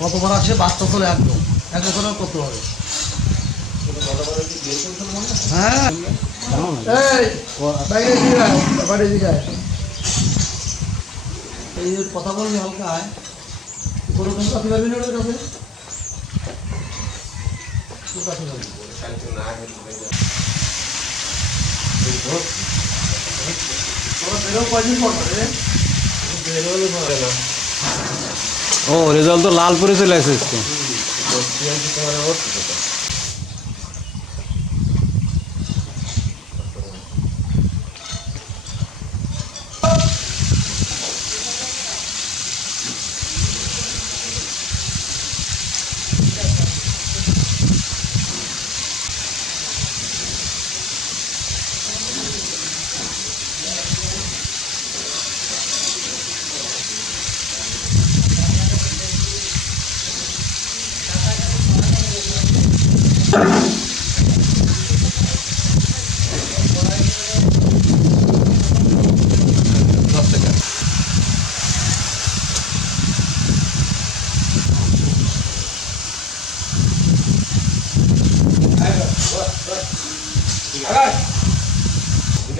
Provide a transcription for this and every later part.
কতবার আসে বাচ্চা চলে একদম। এক বছর আর কত হবে। হ্যাঁ। এই কথা বলবি হালকা, আয়। কোনো কোনো কাছে পারবি না কাছে? তোর বেরো কয়দিন পর ও রেজাল্ট তো লালপুরে চলে আসে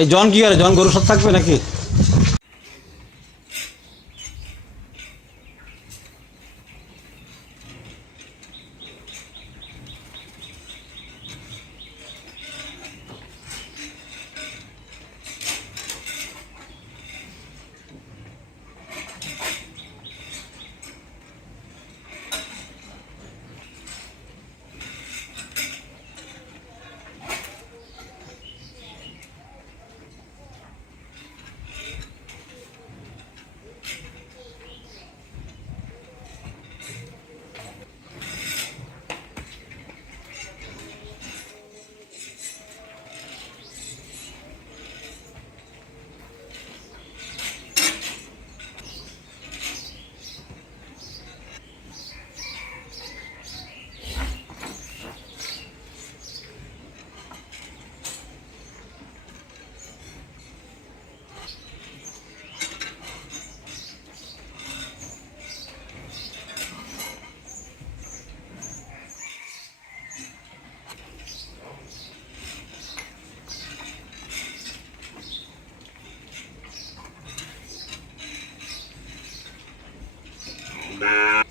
এই জন কি করে? জন গরু সব থাকবে নাকি? Nah.